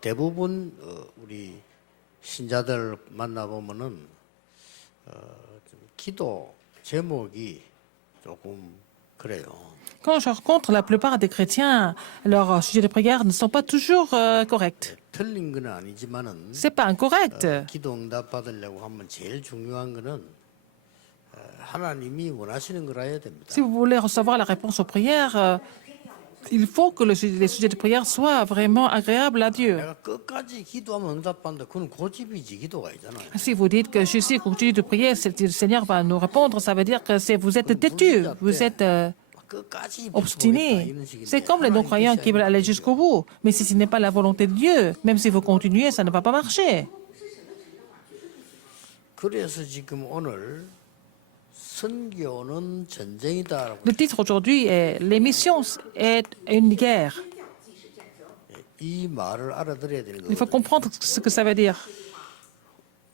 대부분 우리 신자들 만나보면은 좀 기도 제목이 조금 그래요. Quand je rencontre la plupart des chrétiens, leurs sujets de prière ne sont pas toujours corrects. 틀린 건 아니지만은 C'est pas incorrect. 기도 응답 받으려고 하면 제일 중요한 거는 하나님이 원하시는 걸 해야 됩니다. Si vous voulez recevoir la réponse aux prières, il faut que les sujets de prière soient vraiment agréables à Dieu. 내가 끝까지 기도하면 응답 받는다. 그건 고집이지 기도가 아니잖아요. Si vous dites que Jésus continue de prier, le Seigneur va nous répondre, ça veut dire que vous êtes têtu, vous êtes 끝까지 obstiné. 이런 식인데 C'est comme les non-croyants qui veulent aller jusqu'au bout. Mais si ce n'est pas la volonté de Dieu, même si vous continuez, ça ne va pas marcher. 그래서 지금 오늘 선교는 전쟁이다라고 Le titre aujourd'hui est l'émission est une guerre. 이 말을 알아들어야 되는 Il faut 거예요. comprendre ce que ça veut dire.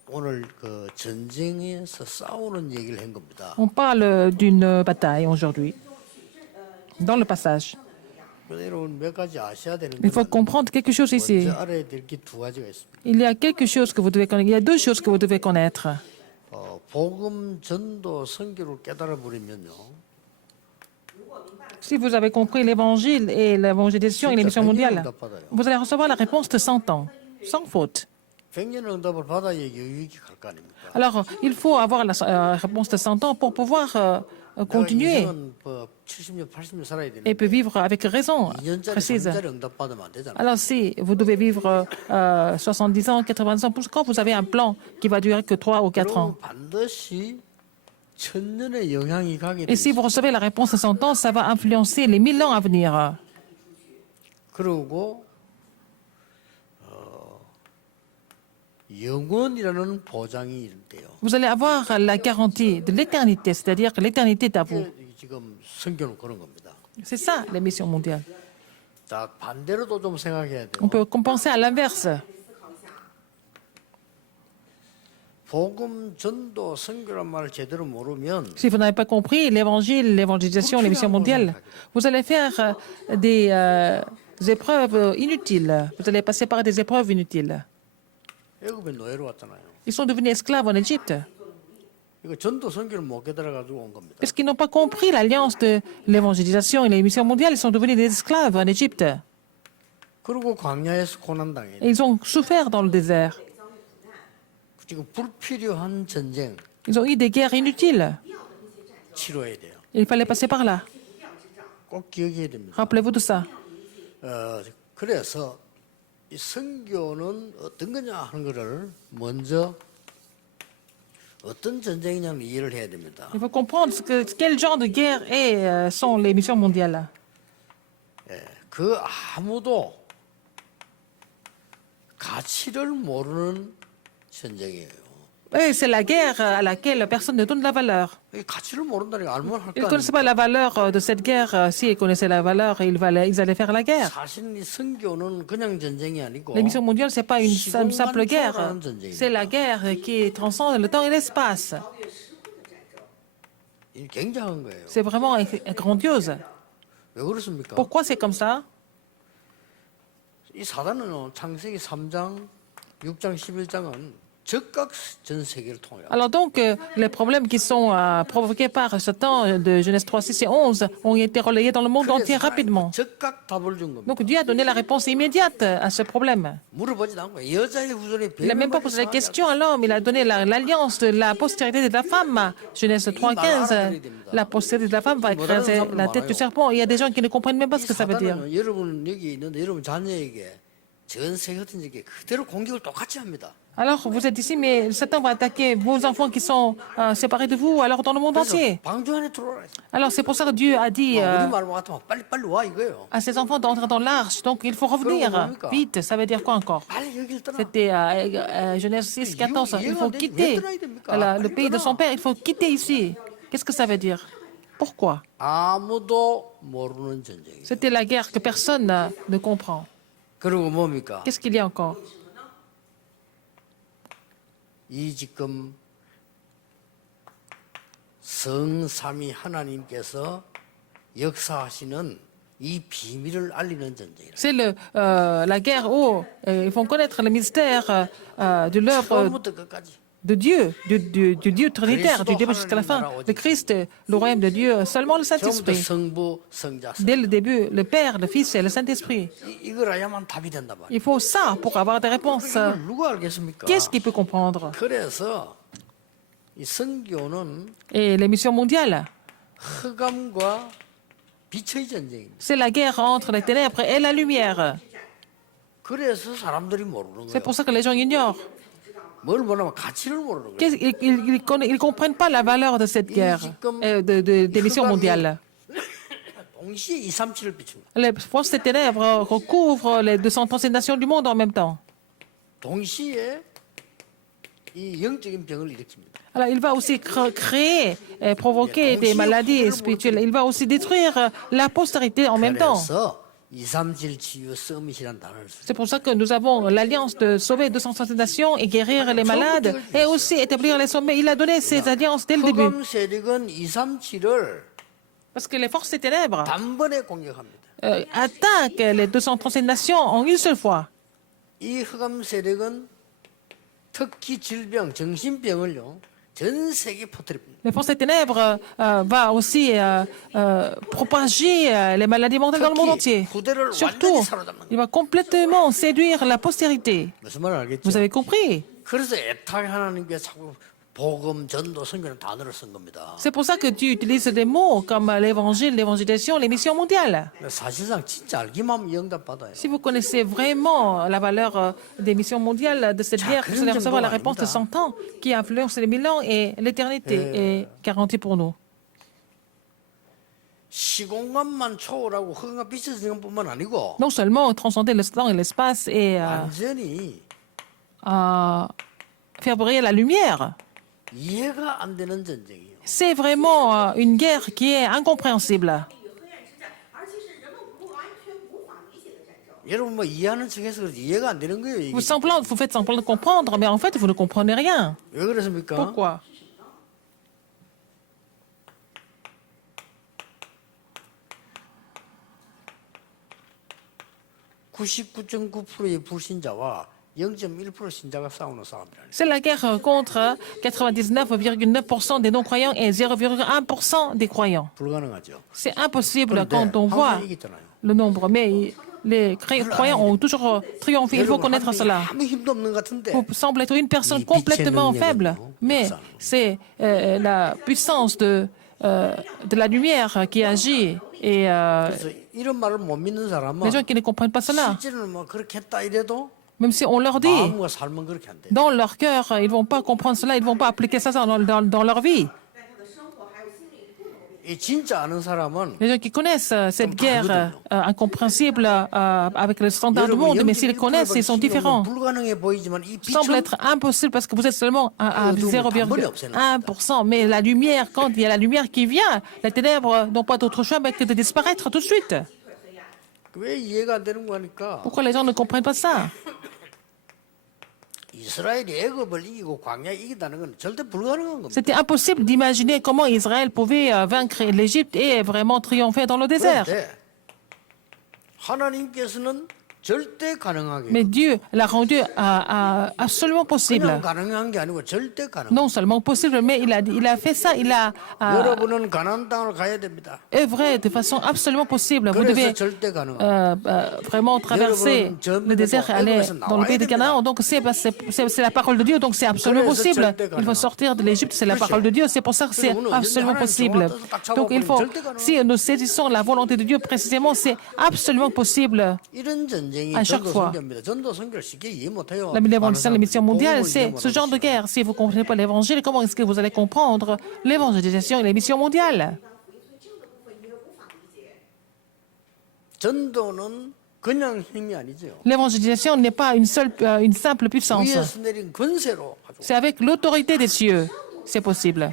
오늘 그 전쟁에서 싸우는 얘기를 한 겁니다. On parle d'une bataille aujourd'hui. Dans le passage, 여러분 몇 가지 아셔야 되는 il faut 거는 comprendre quelque chose ici. 먼저 알아야 될 게 두 가지가 있습니다. Il y a quelque chose que vous devez connaître. Il y a deux choses que vous devez connaître. 복음 전도 선교를 깨달아 버리면요. Si vous avez compris l'évangile et l'évangélisation et les missions mondiales, vous allez recevoir la réponse de 100 ans, sans faute. 100년 응답을 받아야 여유 있게 갈 거 아닙니까? Alors, il faut avoir la réponse de 100 ans pour pouvoir continuer 인생은 70년, 80년 살아야 되는데 et peut vivre avec raison 2년짜리, précise. 3년짜리 응답 받으면 안 되잖아요. Alors, si vous devez vivre 70 ans, 80 ans, quand vous avez un plan qui va durer que 3 ou 4 ans, 그럼 반드시 천년의 영향이 가게 돼 et si 있어요. vous recevez la réponse de 100 ans, ça va influencer les 1000 ans à venir. 그리고 영원이라는 보장이 있대요. Vous allez avoir la garantie de l'éternité, c'est-à-dire que l'éternité est à vous. 이게 지금 성경은 그런 겁니다. C'est ça, les missions mondiales. 자, 반대로도 좀 생각해야 돼요. On peut penser à l'inverse. 복음 전도 선교란 말을 제대로 모르면 Si vous n'avez pas compris l'évangile, l'évangélisation, les missions mondiales, vous allez faire des épreuves inutiles. Vous allez passer par des épreuves inutiles. 애굽에 노예로 왔잖아요. Ils sont devenus esclaves en Égypte 이거 전도 선교를 못 깨달아 가지고 온 겁니다. parce qu'ils n'ont pas compris l'alliance de l'évangélisation et les missions mondiales. Ils sont devenus des esclaves en Égypte. 그리고 광야에서 고난 당해. Et ils ont souffert dans le désert. 지금 불필요한 전쟁 Ils ont eu des guerres inutiles. 치료해야 돼요. Il fallait passer par là. 꼭 기억해야 됩니다. Rappelez-vous de ça. 그래서 이 선교는 어떤 거냐 하는 거를 먼저 어떤 전쟁이냐는 이해를 해야 됩니다. Il faut comprendre quel genre de guerre sont les missions mondiales. 그 아무도 가치를 모르는 전쟁이에요. Et c'est la guerre à laquelle personne ne donne la valeur. 이 가치를 모른다니까 알면 Ils ne 할까? connaissaient pas la valeur de cette guerre. S'ils connaissaient la valeur, ils allaient faire la guerre. 사실 이 선교는 그냥 전쟁이 아니고 Les missions mondiales, ce n'est pas une simple guerre. C'est la guerre qui transcende le temps et l'espace. 이 굉장한 거예요. C'est vraiment grandiose. 왜 그렇습니까? Pourquoi c'est comme ça? 이 사단은 창세기 3장, 6장, 11장은 즉각 전 세계를 통해요. Alors donc, les problèmes qui sont provoqués par Satan de Genèse 3, 6 et 11 ont été relayés dans le monde entier rapidement. 즉각 답을 준 겁니다. Donc Dieu a donné la réponse immédiate à ce problème. 물어보지도 않고 여자의 후손이 Il n'a même pas posé la question à l'homme, il a donné l'alliance de la postérité de la femme. Genèse 3, 15, la postérité de la femme va écraser la tête du serpent. Il y a des gens qui ne comprennent même pas ce que ça veut dire. 사단은 여러분 여기 있는데 여러분 자녀에게 전 세계 같은 적에 그대로 공격을 똑같이 합니다. Alors vous êtes ici, mais Satan va attaquer vos enfants qui sont séparés de vous, alors dans le monde 그래서 entier. 방주 안에 들어오라. Alors c'est pour ça que Dieu a dit 우리 말로 같으면 빨리 와 이거예요. à ses enfants d'entrer dans l'arche. Donc il faut revenir vite. Ça veut dire quoi encore? 빨리 여기를 떠나. C'était Genèse 6, 14. Il faut quitter le pays de son père. Il faut quitter ici. Qu'est-ce que ça veut dire? Pourquoi? 아무도 모르는 전쟁이에요. C'était la guerre que personne ne comprend. 그리고 뭡니까? Qu'est-ce qu'il y a encore? 이 지금 성삼위 하나님께서 역사하시는 이 비밀을 알리는 전쟁이라. C'est la guerre où ils font connaître le mystère de l'œuvre 처음부터 끝까지. de Dieu, du Dieu trinitaire, du début jusqu'à la fin. Le Christ, le royaume de Dieu, seulement le 처음부터 Saint-Esprit. 성부, 성자, 성. Dès le début, le Père, le Fils et le Saint-Esprit. 이걸 알아야만 답이 된단 말이에요. Il faut ça pour avoir des réponses. 이걸 누가 알겠습니까? Qu'est-ce qui peut comprendre? 그래서 이 선교는 Et les missions mondiales, 흑암과 빛의 전쟁입니다. c'est la guerre entre les ténèbres et la lumière. 그래서 사람들이 모르는 C'est 거예요. pour ça que les gens ignorent. 뭘 모르면 가치를 mo르는 거예요. Ils ne comprennent pas la valeur de cette guerre, des missions mondiales. 동시에 237을 비춥니다. Les forces des ténèbres recouvrent les 236 nations du monde en même temps. 동시에 이 영적인 병을 일으킵니다. Alors, il va aussi créer et provoquer des maladies spirituelles. Il va aussi détruire la postérité en même temps. 그래서 237 치유 서밋이라는 단어를 쓰죠. C'est pour ça que nous avons l'alliance de sauver 260 nations et guérir les malades et aussi établir les sommets. Il a donné ces alliances dès le début. 흑암 세력은 237을 Parce que les forces des ténèbres 단번에 공격합니다. attaquent les 237 nations en une seule fois. 이 흑암 세력은 특히 질병, 정신병을요 전 세계 퍼뜨립니다. Les forces des ténèbres va aussi propager les maladies mentales dans le monde entier. 후대를 Surtout, 완전히 사로잡는 il va complètement séduire la postérité. 무슨 말을 알겠죠? Vous avez compris? 그래서 애타게 하나님께 자꾸 복음, 전도, 선교는 단어를 쓴 겁니다. C'est pour ça que Dieu utilise des mots comme l'évangile, l'évangélisation, les missions mondiales. 사실상 진짜 알기만 하면 응답 받아요. Si vous connaissez vraiment la valeur des missions mondiales de cette guerre, vous allez recevoir la réponse de 100 ans qui influence les 1000 ans et l'éternité est garantie pour nous. 시공간만 초월하고 흑암과 빛의 전쟁뿐만 아니고 Non seulement transcender le temps et l'espace et 완전히 faire briller la lumière, 이해가 안 되는 전쟁이에요. c'est vraiment une guerre qui est incompréhensible. 而且是人们完全无法理解的战争。 여러분 뭐 이해하는 척해서 그렇지 이해가 안 되는 거예요. 이게. Vous faites semblant de comprendre, mais en fait, vous ne comprenez rien. 왜 그렇습니까? Pourquoi? (99.9%의) 불신자와 0.1% 신자가 싸우는 싸움이라는. C'est la guerre contre 99,9% des non-croyants et 0,1% des croyants. 불가능하죠. C'est impossible 그런데 quand on voit 항상 이기잖아요. le nombre, mais les croyants ont toujours triomphé. Il faut connaître cela. 아무 힘도 없는 것 같은데 Vous semble être une personne complètement faible, mais c'est la puissance de la lumière qui agit. Et 그래서 이런 말을 못 믿는 사람은 les gens qui ne comprennent pas cela, 실제로는 뭐 그렇게 했다 이래도 même si on leur dit, 마음과 삶은 그렇게 안 돼. dans leur cœur, ils ne vont pas comprendre cela, ils ne vont pas appliquer ça dans leur vie. 但他的生活还有心理不能理解。 이 진짜 아는 사람은 Les gens qui connaissent cette guerre incompréhensible avec le standard du monde, mais s'ils connaissent, ils sont différents. 불가능해 보이지만 이 Semble 빛은 être impossible parce que vous êtes seulement à 0,1%. Mais la lumière, quand il y a la lumière qui vient, les ténèbres n'ont pas d'autre choix mais que de disparaître tout de suite. 왜 이해가 안 되는 거니까 Pourquoi les gens ne comprennent pas ça? 이스라엘이 애굽을 이기고 광야 이긴다는 건 절대 불가능한 겁니다. C'était impossible d'imaginer comment Israël pouvait vaincre l'Égypte et vraiment triompher dans le désert. 그런데 하나님께서는 절대 가능하게 Mais Dieu l'a rendu absolument possible. 그냥 가능한 게 아니고 절대 가능. Non seulement possible, mais il a fait ça, il a 여러분은 가나안 땅을 가야 됩니다. œuvré de façon absolument possible. Vous devez 그래서 절대 가능합니다. vraiment traverser le désert et aller dans le pays de Canaan. Donc c'est la parole de Dieu, donc c'est absolument possible. Il faut sortir de l'Égypte, c'est la parole de Dieu, c'est pour ça que c'est absolument possible. Donc il faut, si nous saisissons la volonté de Dieu précisément, c'est absolument possible. 이런 전쟁이 À chaque 전도 fois. 선교입니다. 전도 선교를 쉽게 이해 못해요. L'évangélisation, les missions mondiales, c'est ce genre de guerre. Si vous ne comprenez pas l'évangile, comment est-ce que vous allez comprendre l'évangélisation et les missions mondiales? 福音，所以这样的部分也无法理解。 전도는 그냥 힘이 아니죠. L'évangélisation n'est pas une simple puissance. 위에서 내린 권세로 가지고 C'est avec l'autorité des cieux, c'est possible.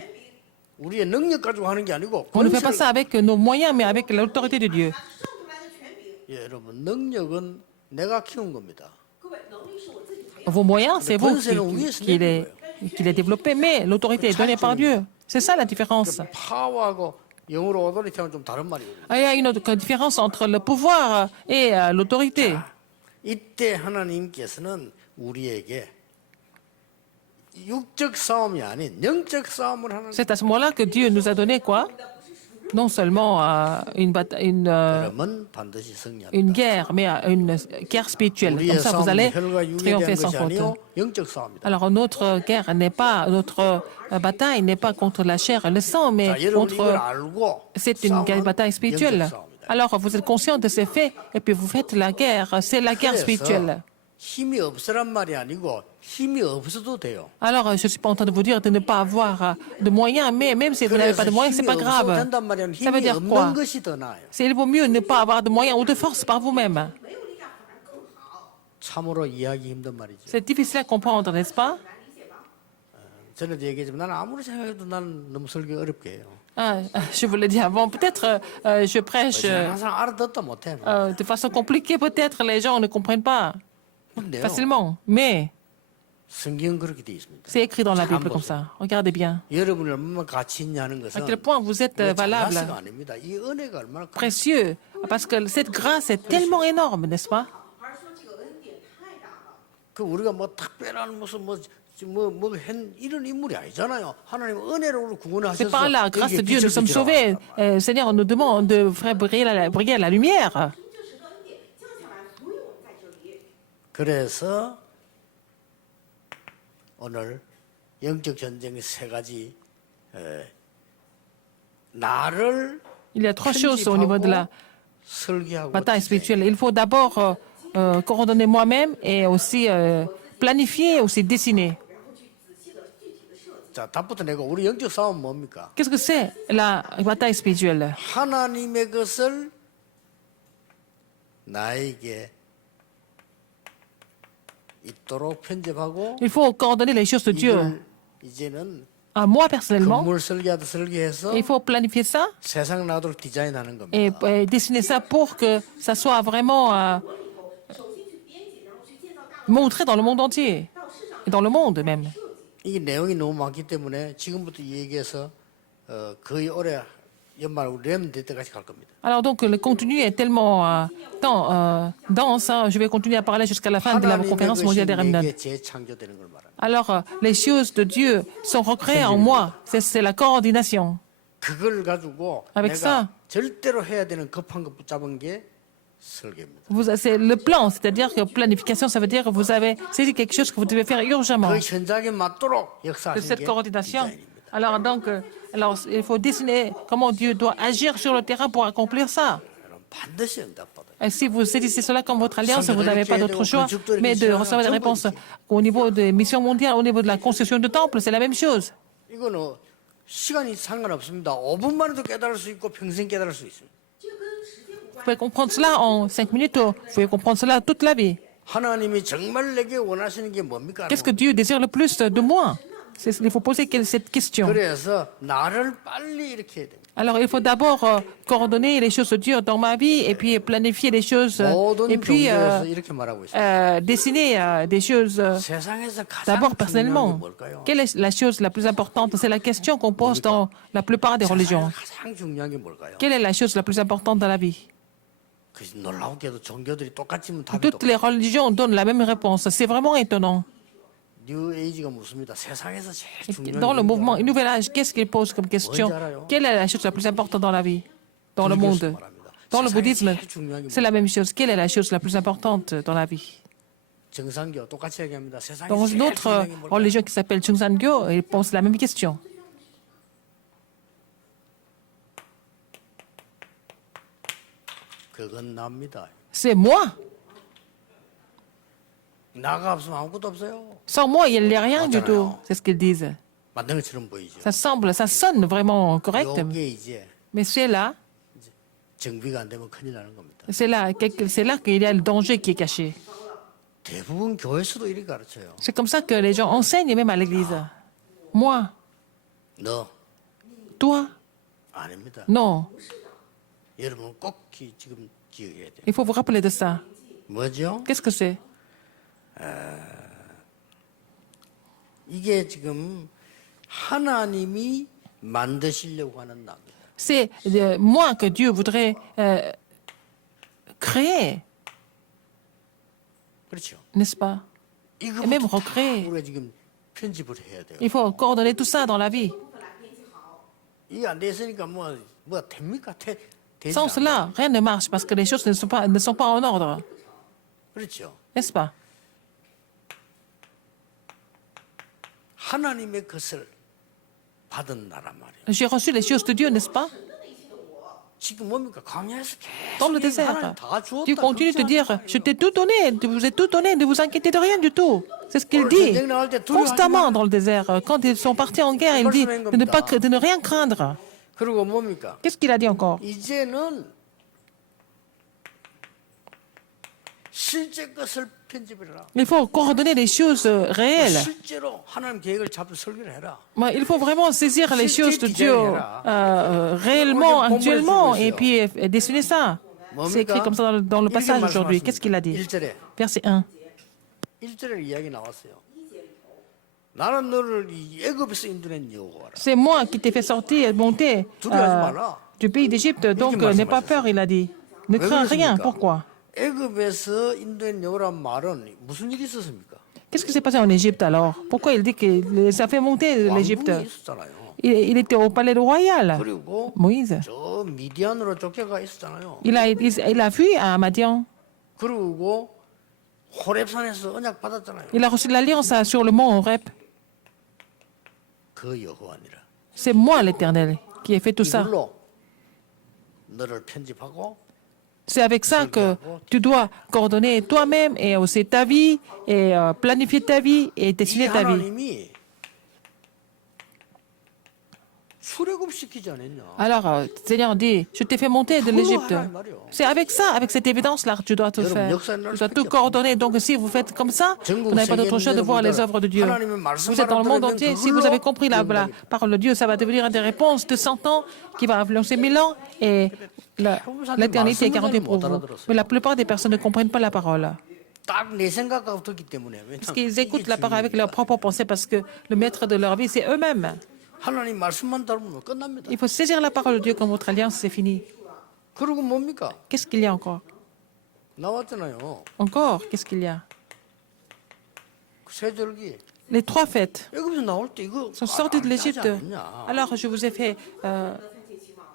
우리의 능력 가지고 하는 게 아니고 On ne fait pas 권세를. ça avec nos moyens, mais avec l'autorité de Dieu. 上头来的权柄， 예, 여러분 능력은 내가 키운 겁니다. 各位能力是我自己培养的。 Vos moyens, c'est vous qui les développez, mais l'autorité est donnée par Dieu. C'est ça la différence. 파워하고 영어로 오토리티는 좀 다른 말이거든요. Il y a une autre différence entre le pouvoir et l'autorité. 이때 하나님께서는 우리에게 육적 싸움이 아닌 영적 싸움을 하는 C'est à ce moment-là que Dieu nous a donné quoi? Non seulement 그러면 반드시 승리한다. une guerre, mais une guerre spirituelle. Comme 우리의 ça, vous 싸움은 allez 혈과 육에 triompher 대한 sans 것이 faute. 아니요 영적 싸움이다. Alors notre guerre n'est pas, notre bataille n'est pas contre la chair et le sang, mais 자, 여러분 이걸 contre, 알고 c'est une 싸우는 bataille 영적 spirituelle. 싸움이다. Alors vous êtes conscient de ces faits et puis vous faites la guerre. C'est la guerre spirituelle. 힘이 없으란 말이 아니고 힘이 없어도 돼요. Alors je ne suis pas en train de vous dire de ne pas avoir de moyens, mais même si vous n'avez pas de moyens, c'est 힘이 pas 없어도 grave. 된단 말이야. Ça veut 힘이 dire 없는 quoi? 것이 더 나아요. Il vaut mieux ne pas avoir de moyens ou de force par vous-même. 没有力量反而更好， 참으로 이해하기 힘든 말이죠. C'est difficile à comprendre, n'est-ce pas? 难理解吧？ 전에도 얘기했지만 나는 아무리 생각해도 나는 너무 설교 어렵게 해요. Je vous l'ai dit avant, peut-être je prêche 항상 알아듣다 못해. de façon compliquée, peut-être les gens ne comprennent pas 근데요. facilement. Mais 성경 그렇게 돼 있습니다. c'est écrit dans la Bible comme ça. Regardez bien. 여러분이 얼마나 가치 있냐는 À 것은 quel point vous êtes valable, 잘나서가 아닙니다. 이 은혜가 얼마나 précieux. Parce que cette grâce est tellement énorme, n'est-ce pas? 而说这个恩典太大了， 그 우리가 뭐 특별한 무슨 이런 인물이 아니잖아요. 하나님 은혜로 우리 구원하셔서 C'est par la grâce de 여기에 Dieu nous sommes 빛을 sauvés. 비추라. Seigneur, on nous demande de faire briller la lumière. 凭这十个恩典降下来，所以我们在这里。 그래서 오늘 영적 전쟁의 세 가지 나를 Il y a trois choses au niveau de la 설계하고 bataille 디자인. spirituelle. Il faut d'abord coordonner moi-même et aussi planifier, aussi dessiner. 然后去仔细的、具体的设计。 자, 답부터 내고 우리 영적 싸움은 뭡니까? Qu'est-ce que c'est la bataille spirituelle? 하나님의 것을 나에게 있도록 편집하고 Il faut coordonner les choses de Dieu. 이걸 이제는 À moi, personnellement, 건물 설계하듯 설계해서 il faut planifier ça 세상 나도록 디자인하는 겁니다. et dessiner ça pour que ça soit vraiment 首先去编辑，然后去建造大 montré dans le monde entier 到市场 et dans le monde même. 이게 내용이 너무 많기 때문에 지금부터 얘기해서 거의 올해 연말 우리 렘 될 때까지 갈 겁니다. Alors donc le contenu est tellement dense, hein. Je vais continuer à parler jusqu'à la fin de la 하나님의 conférence 것이 mondiale des Remnants. 내게 재창조되는 걸 말합니다. Alors les choses de Dieu sont recréées en moi. C'est la coordination. 그걸 가지고 Avec 내가 ça. 절대로 해야 되는 급한 거 붙잡은 게 설계입니다. C'est le plan, c'est-à-dire que planification, ça veut dire que vous avez saisi quelque chose que vous devez faire urgemment. 그 현장에 맞도록 De 역사하신 cette 게 coordination. 디자인입니다. Alors donc, il faut dessiner comment Dieu doit agir sur le terrain pour accomplir ça. 여러분 반드시 응답받아요. Et si vous saisissez cela comme votre alliance, vous n'avez pas d'autre choix, mais de recevoir des réponses au niveau des missions mondiales, au niveau de la construction de temples, c'est la même chose. 이거는 시간이 상관없습니다. 5분만 해도 깨달을 수 있고 평생 깨달을 수 있습니다. 这个跟时间无 Vous 关。 pouvez comprendre cela en 5 minutes, vous pouvez comprendre cela toute la vie. 하나님이 정말 내게 원하시는 게 뭡니까? Qu'est-ce que Dieu désire le plus de moi? Il faut poser cette question. 그래서 나를 빨리 이렇게 해야 됩니다. Alors, il faut d'abord coordonner les choses de Dieu dans ma vie et puis planifier les choses 모든 et puis 종교에서 이렇게 말하고 있습니다. dessiner des choses 세상에서 가장 d'abord 중요한 게 personnellement. 뭘까요? Quelle est la chose la plus importante? C'est la question qu'on pose dans la plupart des religions. 세상에서 가장 중요한 게 뭘까요? Quelle est la chose la plus importante dans la vie? 그 놀라우게도 종교들이 똑같지만 답이 Toutes les religions donnent la même réponse. C'est vraiment étonnant. 뉴 에이지가 묻습니다. 세상에서 제일 중요한 Dans le 게 mouvement 뭐냐? Nouvel Âge, qu'est-ce qu'il pose comme question? Quelle est la chose la plus importante dans la vie? Dans le monde? Dans le bouddhisme, c'est la même chose. Quelle est la chose la plus importante dans la vie? 정상교 똑같이 얘기합니다. 세상에서 Dans 제일 une autre 중요한 게 뭘까요? religion qui s'appelle Chungsan-gyo, ils posent la même question. 그건 납니다. C'est moi. 나가 없으면 아무것도 없어요. Sans moi, il n'y a rien du tout. C'est ce qu'ils disent. 만든 것처럼 보이죠. Ça sonne vraiment correct. 이게 이제 Mais c'est là 정비가 안 되면 큰일 나는 겁니다. c'est là qu'il y a le danger qui est caché. 대부분 교회에서도 이렇게 가르쳐요. C'est comme ça que les gens enseignent même à l'église. Moi, 너 toi, 아닙니다. non. 여러분 꼭 지금 기억해야 돼요. Il faut vous rappeler de ça. 뭐죠? Qu'est-ce que c'est? 이게 지금 하나님이 만드시려고 하는 납니다. c'est moi que Dieu voudrait créer, 그렇죠. n'est-ce pas? Et même 이거부터 다 recréer. 우리가 지금 편집을 해야 돼요. Il faut coordonner tout ça dans la vie. 이게 안 됐으니까 뭐 됩니까? 되지 Sans 않아요. cela, rien ne marche parce que les choses ne sont pas en ordre, 그렇죠. n'est-ce pas? 하나님의 것을 받은 나란 말이에요. J'ai reçu les choses de Dieu, n'est-ce pas? 지금 뭡니까? 광야에서 Dans le 계속 désert, 하나님 다 주었다. Dieu continue de dire, 걱정하지 je 말아요. t'ai tout donné, je vous ai tout donné, ne vous inquiétez de rien du tout. C'est ce qu'il dit constamment dans le désert. Quand ils sont partis en guerre, il dit de ne rien craindre. 그리고 뭡니까? Qu'est-ce qu'il a dit encore? 이제는 실제 것을 편집해라. Il faut coordonner les choses réelles. 실제로 하나님 계획을 잡고 설계를 해라. Il faut vraiment saisir les choses de Dieu réellement, actuellement, et puis dessiner ça. C'est écrit comme ça dans le passage aujourd'hui. Qu'est-ce qu'il a dit? 1절에 Verset 1. 1절에 이야기 나왔어요. 나는 너를 이 애굽에서 인도낸 여호와라. C'est moi qui t'ai fait sortir et monter du pays d'Égypte, donc n'aie pas peur, il a dit. Ne crains rien. Pourquoi? 애굽에서 인도낸 여호와란 말은 무슨 일이 있었습니까? Qu'est-ce qui s'est passé en Égypte alors? Pourquoi il dit que ça fait monter l'Égypte? 왕궁이 있었잖아요. Il était au palais royal, 그리고 Moïse. 저 미디안으로 쫓겨가 있었잖아요. Il a fui à Madian. 그리고 호렙산에서 언약 받았잖아요. Il a reçu de l'alliance sur le mont Horeb. 그 여호와니라. C'est moi l'Éternel qui ai fait tout ça. 이걸로 너를 편집하고 C'est avec ça que tu dois coordonner toi-même et aussi ta vie et planifier ta vie et 이 dessiner ta vie. 하나님이 출애굽시키지 않았냐? Alors, Seigneur dit, je t'ai fait monter de l'Égypte. C'est avec ça, avec cette évidence-là que tu dois tout faire. Tu dois tout coordonner. Donc, si vous faites comme ça, vous n'avez pas d'autre choix de voir les œuvres de Dieu. Vous êtes dans le monde entier. Si vous avez compris la parole de Dieu, ça va devenir des réponses de 100 ans qui va influencer 1000 ans et l'éternité est garantie pour vous. Mais la plupart des personnes ne comprennent pas la parole. 딱 내 생각하고 듣기 때문에. Parce qu'ils écoutent la parole avec leurs propres pensées parce que le maître de leur vie, c'est eux-mêmes. 하나님 말씀만 닮으면 끝납니다. Il faut saisir la parole de Dieu comme votre alliance, c'est fini. 그리고 뭡니까? Qu'est-ce qu'il y a encore? 나왔잖아요. Encore, qu'est-ce qu'il y a? 세절기. Les 3 fêtes 애굽에서 나올 때 이거 sont sortis de l'Égypte. 않냐? Alors, je vous ai fait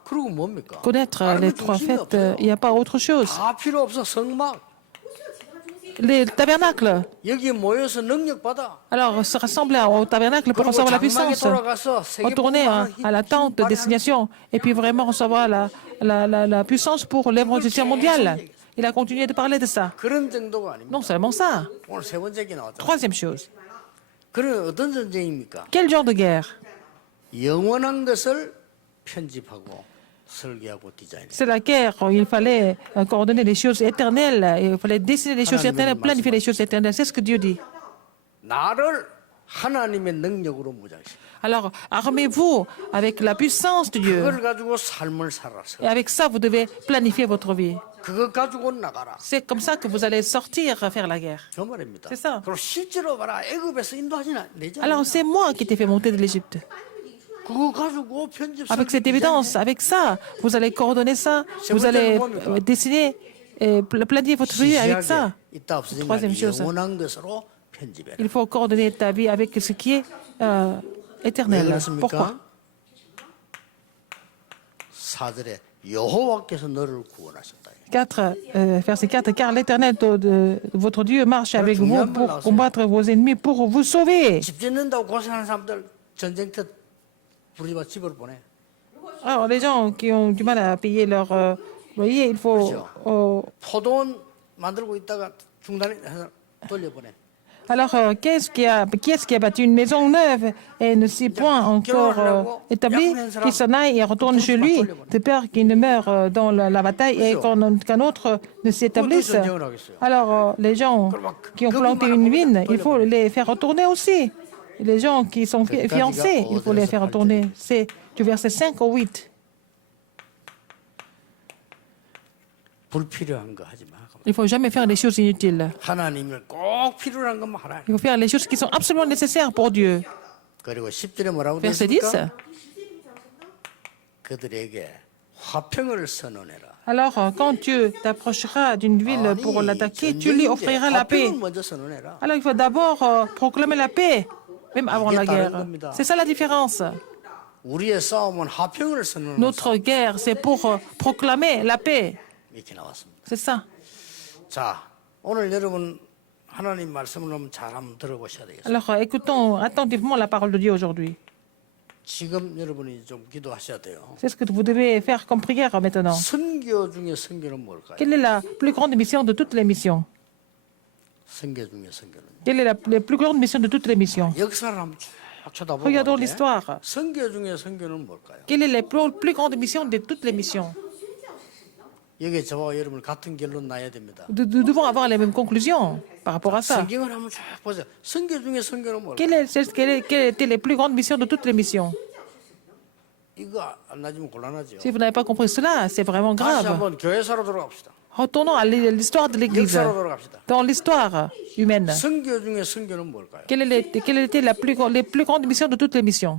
그리고 뭡니까? connaître les 3 fêtes. Il n'y a pas autre chose. 다 필요 없어. 성막. Les tabernacles. 여기에 모여서 능력 받아. Alors, se rassembler au tabernacle pour recevoir la puissance. Retourner à la tente de destination et puis vraiment recevoir la puissance pour l'évangélisation mondiale. Il a continué de parler de ça. 그런 정도가 아닙니다. Non seulement ça. 오늘 세 번째 게 나왔잖아요. Troisième chose. 그런 어떤 전쟁입니까? Quel genre de guerre? 영원한 것을 편집하고 설계하고 디자인. C'est la guerre où il fallait coordonner les choses éternelles, et il fallait dessiner les choses éternelles, planifier les choses éternelles. C'est ce que Dieu dit. 나를 하나님의 능력으로 무장시켜. Alors, armez-vous avec la puissance de Dieu. 그걸 가지고 삶을 살아서. Et avec ça, vous devez planifier votre vie. 그것 가지고 나가라. C'est comme ça que vous allez sortir faire la guerre. 그 말입니다. C'est ça. 그리고 실제로 봐라. 애굽에서 인도하지 내지. Alors, c'est moi qui t'ai fait monter de l'Égypte. 그거 가지고 편집. Avec cette évidence, avec ça, vous allez coordonner ça, vous allez dessiner et planifier votre vie avec ça. Troisième chose. 영원한 것으로 편집해. Il faut coordonner ta vie avec ce qui est éternel. Pourquoi? 4절에 여호와께서 너를 구원하셨다. 4, verset 4, car l'Éternel, votre Dieu, marche avec vous pour combattre vos ennemis, pour vous sauver. 집 짓는다고 고생하는 사람들 전쟁터 부리바 집으로 보내. Alors, les gens qui ont du mal à payer leur loyer, il faut... 포도원 만들고 있다가 중단해서 돌려보내. Alors, qui est-ce qui a bâti une maison neuve et ne s'est point encore établi, qu'il s'en aille et retourne chez lui, de peur qu'il ne meure dans la bataille et qu'un autre ne s'établisse. Alors, les gens qui ont planté une vigne, il faut les faire retourner aussi. Les gens qui sont fiancés, il faut les faire retourner. C'est du verset 5 au 8. 불필요한 거 하지 마. Il ne faut jamais faire des choses inutiles. 하나님을 꼭 필요한 것만 하라. Il faut faire les choses qui sont absolument nécessaires pour Dieu. 그리고 10절에 뭐라고 Verset 되어 있습니까? 10. 그들에게 화평을 선언해라. Alors, quand Dieu t'approchera d'une ville pour l'attaquer, tu lui offriras la paix. 화평을 먼저 선언해라. Alors, il faut d'abord proclamer la paix, même avant la guerre. C'est ça la différence. 우리의 싸움은 화평을 선언하는 Notre guerre, c'est pour proclamer la paix. 이렇게 나왔습니다. C'est ça. 자, 오늘 여러분 하나님 말씀을 한번 잘 한번 들어보셔야 되겠습니다. Alors, écoutons attentivement la parole de Dieu aujourd'hui. 지금 여러분이 좀 기도하셔야 돼요. C'est ce que vous devez faire comme prière maintenant. 선교 중에 선교는 뭘까요? Quelle est la plus grande mission de toutes les missions? 선교 중에 선교는 Quelle est la plus grande mission de toutes les missions? 역사를 한번 쭉 쳐다보고 Regardons 이제 l'histoire. 선교 중에 선교는 뭘까요? Quelle est la plus grande mission de toutes les missions? 여기 저와 여러분 같은 결론 나야 됩니다. Nous devons avoir les mêmes conclusions par rapport à ça. 성경을 한번 쭉 보세요. 선교 중에 선교는 뭘까요? Quelle était les plus grandes missions de toutes les missions? 이거 안 나지면 곤란하죠. Si vous n'avez pas compris cela, c'est vraiment 다시 grave. 한번 교회사로 돌아갑시다. Retournons à l'histoire de l'Église, 역사로 돌아갑시다. dans l'histoire humaine. 선교 중에 선교는 뭘까요? Quelle était les plus grandes missions de toutes les missions?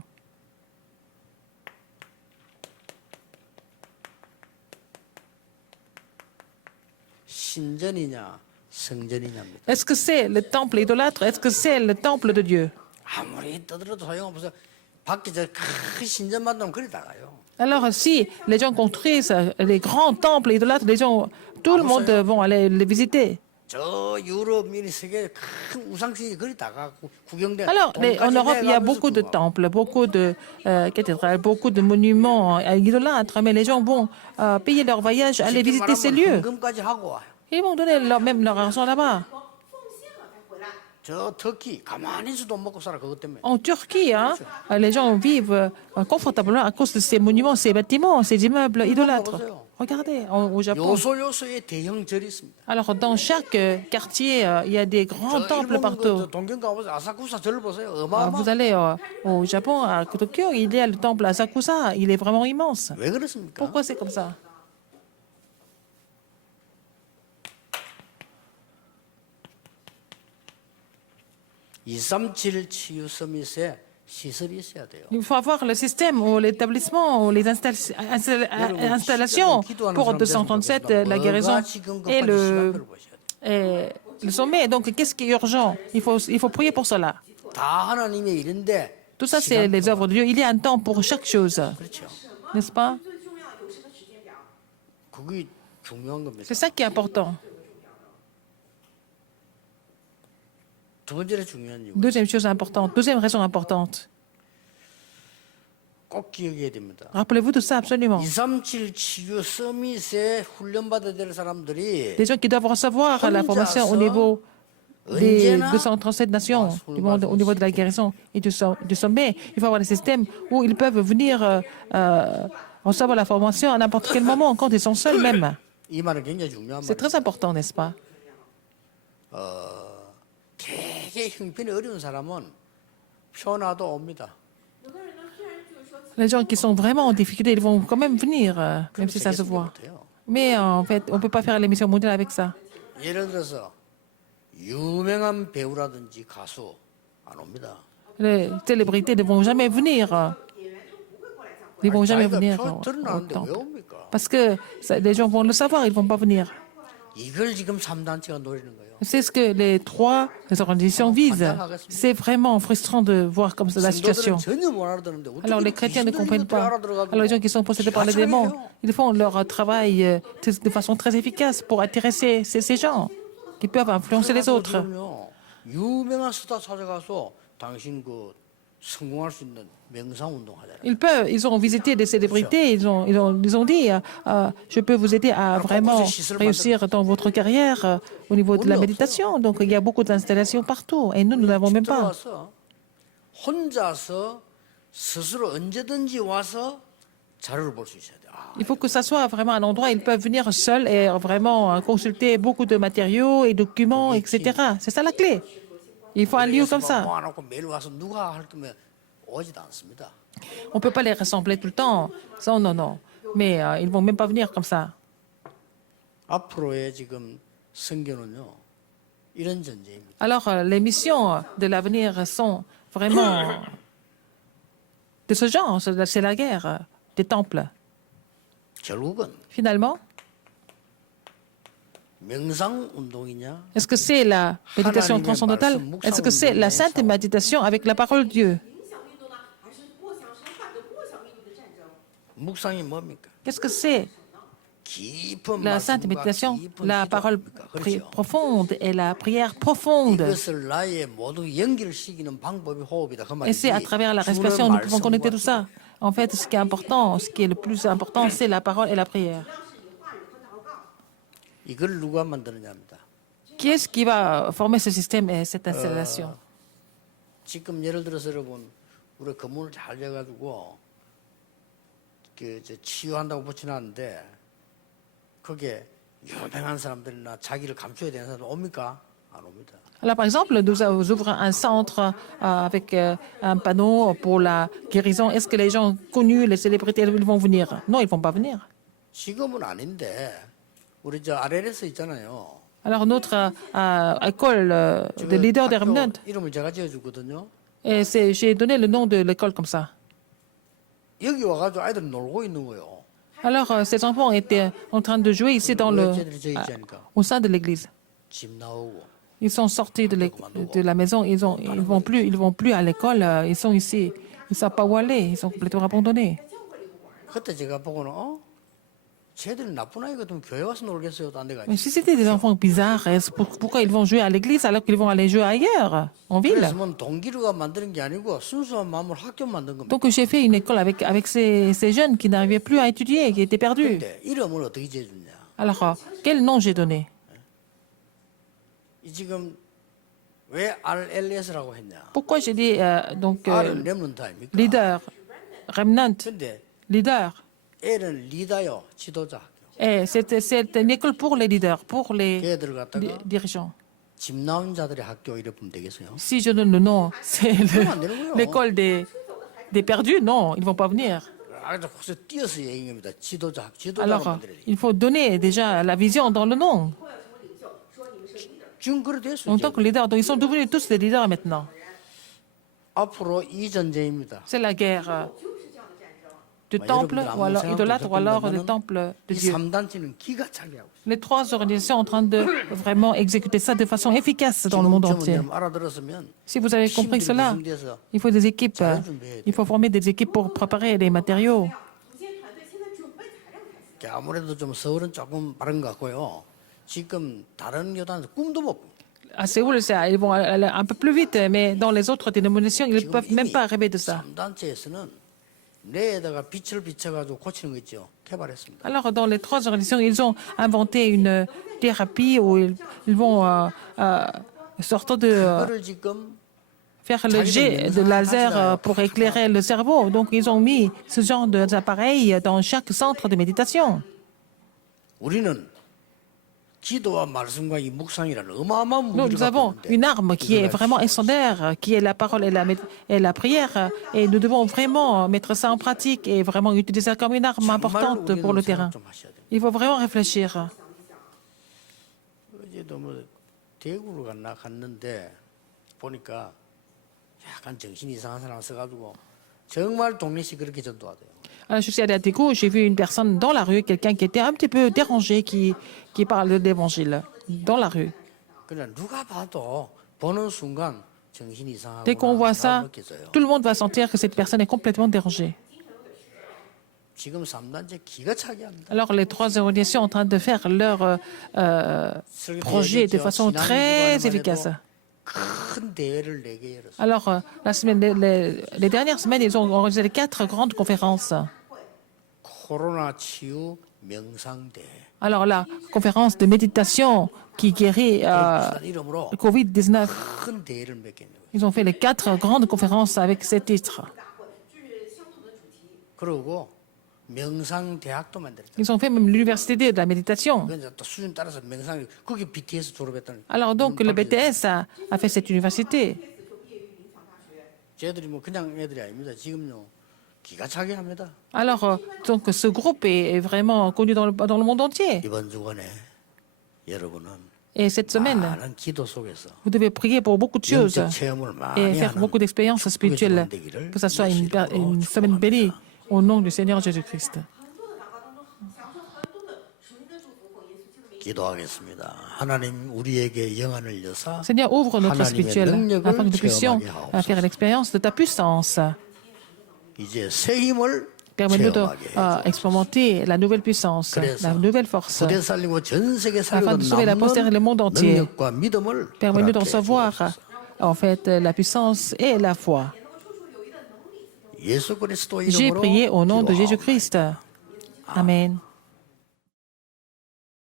신전이냐 성전이냐입니다. Est-ce que c'est le temple idolâtre? Est-ce que c'est le temple de Dieu? 아무리 떠들어도 소용없어요. 밖에 저 큰 신전 만들면 그리 나가요. Alors, si les gens construisent les grands temples idolâtres, tout le monde vont aller les visiter. 저 유럽 미리 세계 큰 우상신이 그리 다가 구경대. Alors, en Europe, il y a beaucoup de temples, beaucoup de cathédrales, beaucoup de monuments idolâtres, mais les gens vont payer leur voyage, aller visiter ces lieux. 헌금까지 하고 와요. Ils vont donner même leur argent là-bas. 奉献了才回来。 저 터키 가만히 있어도 못 먹고 살아 그것 때문에. En Turquie, hein, les gens vivent confortablement à cause de ces monuments, ces bâtiments, ces immeubles idolâtres. Regardez, au Japon. 요소요소에 대형 절이 있습니다. Alors, dans chaque quartier, il y a des grands temples partout. 동경 가보세요. 아사쿠사 절을 보세요. Vous 어마어마. allez au Japon, à Tokyo, il y a le temple Asakusa. Il est vraiment immense. 왜 그렇습니까? Pourquoi c'est comme ça? 237 치유 서밋에 시설이 있어야 돼요. Il faut avoir le système ou l'établissement ou les installations pour 237, la guérison et le sommet. Donc, qu'est-ce qui est urgent? Il faut prier pour cela. 다 하나님의 일인데 Tout ça, c'est les œuvres de Dieu. Il y a un temps pour chaque chose, 그렇죠. n'est-ce pas? 最重要有神的时间表。 그게 중요한 겁니다. C'est ça qui est important. 두 번째로 중요한 이유 Deuxième chose importante, deuxième raison importante. 꼭 기억해야 됩니다. Rappelez-vous de ça absolument. 237 치유 서밋에 훈련받아야 될 사람들이 Les gens qui doivent recevoir la formation au niveau des 237 nations du monde, au niveau de la guérison et du sommet, il faut avoir des systèmes où ils peuvent venir recevoir la formation à n'importe quel moment, quand ils sont seuls même. 이 말은 굉장히 중요한 C'est 말이에요. très important, n'est-ce pas? 되게 형편이 어려운 사람은 표나도 옵니다. 有的人呢，虽然就是说 Les gens qui sont vraiment en difficulté, ils vont quand même venir, même si ça se voit. 못해요. Mais en fait, on ne peut pas faire l'émission mondiale avec ça. 예를 들어서 유명한 배우라든지 가수 안 옵니다. Les célébrités ne vont jamais venir. 演员都不会过来教会。 Ils ne vont jamais 자기가 venir 표 au 드러나는데 왜 temple. 옵니까? Parce que les gens vont le savoir, ils ne vont pas venir. 이걸 지금 3단체가 노리는 거예요. C'est ce que les organisations visent. C'est vraiment frustrant de voir comme ça la situation. 성도들은 전혀 못 알아듣는데 Alors les 어떻게 chrétiens ne 귀신들 comprennent 이것들을 pas. 알아들어가지고 Alors les gens qui sont possédés par les démons, ils font leur travail de façon très efficace pour attirer ces gens qui peuvent influencer les autres. 그러면요, 유명한 스타 찾아가서 당신 그 성공할 수 있는 명상 운동 하잖아요. Ils ont visité des célébrités, ils ont dit, je peux vous aider à vraiment réussir dans votre carrière au niveau de la méditation. Donc il y a beaucoup d'installations partout et nous n'avons même pas. 들어와서 혼자서 스스로 언제든지 와서 자료를 볼 수 있어야 돼요. 아, Il faut que ça soit vraiment un endroit où ils peuvent venir seuls et vraiment consulter beaucoup de matériaux et documents, etc. C'est ça la clé. Il faut un lieu comme ça. 모아놓고 매일 와서 누가 할 거면 오지도 않습니다. On ne peut pas les rassembler tout le temps. Ça, non, non. Mais ils ne vont même pas venir comme ça. 앞으로의 지금 선교는요 이런 전제입니다. Alors, les missions de l'avenir sont vraiment de ce genre. C'est la guerre des temples. 결국은 Finalement, 명상 운동이냐 est-ce que c'est la méditation transcendantale? Est-ce que c'est la sainte méditation avec la parole de Dieu? 冥想运动呢，还是默想神话的默想运动的战争？ 묵상이 뭡니까? Qu'est-ce que c'est 깊은 la sainte 말씀과 méditation? 깊은 La parole 기도입니까? 그렇죠. profonde et la prière profonde. 이것을 나의 모두 연결시키는 방법이 호흡이다. 그 Et c'est à 말이지. travers la 주는 respiration que nous pouvons connecter tout 말씀과 ça. En fait, ce qui est important, ce qui est le plus important, c'est la parole et la prière. 主要是以话语和祷告。 이걸 누가 만드느냐입니다. Qui est-ce qui va former ce système et cette installation? 지금 예를 들어서 여러분 우리 건물을 잘 지어가지고 치유한다고 붙여놨는데 거기에 유명한 사람들이나 자기를 감춰야 되는 사람 옵니까? 안 옵니다. Alors, par exemple, nous ouvrons un centre avec un panneau pour la guérison. Est-ce que les gens connus, les célébrités, ils vont venir? Non, ils ne vont pas venir. 지금은 아닌데 우리 저 RLS 있잖아요. Alors, notre école de leader des remnants, 이름을 제가 지어주거든요. et j'ai donné le nom de l'école comme ça. 여기 와가지고 아이들 놀고 있는 거요. Alors, ces enfants étaient en train de jouer ici 왜 쟤들이 저 있지 않을까? au sein de l'église. 집 나오고 Ils sont sortis de la maison, ils vont plus à l'école, ils sont ici. Ils ne savent pas où aller, ils sont complètement abandonnés. 그때 제가 보고는 쟤들이 나쁜 아이 같으면 교회 와서 놀겠어요. 딴 데 가지. Mais si c'était des enfants bizarres, pourquoi ils vont jouer à l'église alors qu'ils vont aller jouer ailleurs, en ville? 그래서 동기류가 만드는 게 아니고 순수한 마음으로 학교 만든 겁니다. Donc j'ai fait une école avec ces jeunes qui n'arrivaient plus à étudier, qui étaient perdus. 근데 이름을 어떻게 지어줬냐? Alors, quel nom j'ai donné? 이 지금 왜 RLS라고 했냐? Pourquoi j'ai dit R은 렘넌트 아닙니까? leader, remnant, 근데 leader? L은 리더요, 지도자 학교. Et c'est une école pour les leaders, pour les 걔들 갖다가 dirigeants. 집 나온 자들의 학교 이래 보면 되겠어요? Si je donne le nom, c'est l'école des perdus, non, ils ne vont pas venir. 아주 거기서 띄어서 얘기한 겁니다. 지도자로 Alors, 만들어야 돼. il faut donner déjà la vision dans le nom. 会有什么领袖说你们是 leader？ 지금 그래 됐어요. En tant que leader, donc ils sont devenus tous des leaders maintenant. 앞으로 이 전쟁입니다. C'est la guerre 就是这样的战争。 du temple, ou alors idolâtre, ou alors le temple de 이 Dieu. 3단체는 기가 차게 하고 있어요. Les trois organisations sont en train de vraiment exécuter ça de façon efficace dans le monde entier. 여러분 알아들었으면 Si vous avez compris 팀들이 cela, 구성돼서 il faut des équipes, il faut former des équipes pour préparer les matériaux. 土建团队现在准备材料开始。 아무래도 좀 서울은 조금 빠른 것 같고요. 지금 다른 교단에서 꿈도 못 꿔요. À Séoul, ils vont aller un peu plus vite, mais dans les autres dénominations, ils ne 지금 peuvent même pas rêver de ça. 3단체에서는 뇌에다가 빛을 비춰가지고 고치는 거 있죠. 개발했습니다. Alors, dans les trois organisations, ils ont inventé une thérapie où ils vont sortir de 그거를 지금 faire le jet de laser pour éclairer le cerveau. Donc, ils ont mis ce genre d'appareils dans chaque centre de méditation. 우리는 기도와 말씀과 이 묵상이라는 어마어마한 Nous, 무기를 nous avons 갖고 une 있는데 arme qui est vraiment extraordinaire, qui est la parole et la prière. Et nous devons vraiment mettre ça en pratique et vraiment utiliser ça comme une arme 정말 importante pour le 우리는 terrain. 생각 좀 하셔야 돼요. Il faut vraiment réfléchir. 어제도 뭐 대구로 갔는데 보니까 약간 정신이 이상한 사람 써가지고 정말 동네시 그렇게 전도하대요. Alors, je suis allée à Téco, j'ai vu une personne dans la rue, quelqu'un qui était un petit peu dérangé, qui parle d'évangile dans la rue. 그냥 누가 봐도 보는 순간 정신이 Dès qu'on voit ça, 이상하구나 느껴져요. tout le monde va sentir que cette personne est complètement dérangée. 지금 3단체 기가 차게 합니다. Alors, les trois organisations sont en train de faire leur projet de façon très efficace. 큰 대회를 4개 열었어요. Alors, les dernières semaines, ils ont organisé 4 grandes conférences. 코로나 치유 명상대. Alors, la conférence de méditation qui guérit 비슷한 이름으로 le Covid-19, 큰 대회를 몇 개. ils ont fait les 4 grandes conférences avec ces titres. 大会具相同的主题。 그리고 명상 대학도 만들었죠. Ils ont fait même l'université de la méditation. 그래서 또 수준 따라서 명상 거기 BTS 졸업했다는. Alors, donc, le BTS a fait cette université. 就毕业于临床大学。 쟤들이 뭐 그냥 애들이 아닙니다. 지금요 기가 차게 합니다. Alors, donc, ce groupe est vraiment connu dans le monde entier. 이번 주간에 여러분은 Et cette semaine, 많은 기도 속에서 vous devez prier pour beaucoup de choses 영적 체험을 많이 et faire 하는 beaucoup d'expériences spirituelles, que ce soit une semaine bénie au nom du Seigneur Jésus-Christ. 很多的祷告当中， 기도하겠습니다. 하나님 우리에게 영안을 여사 Seigneur, ouvre notre spirituel 능력을 afin que nous puissions 체험하게 하옵소서. faire l'expérience de ta puissance. 이제 새 힘을 Permets-nous 체험하게 d'expérimenter la nouvelle puissance, la nouvelle force, 부대 살리고 전 세계 afin 살리고 de sauver la postérité et le monde 남는 entier. 능력과 믿음을 Permets-nous de 허락해 recevoir 주옵소서. en fait la puissance et la foi. 예수 그리스도 J'ai 이름으로 prié au nom de 기도하옵나이다. Jésus-Christ. Amen.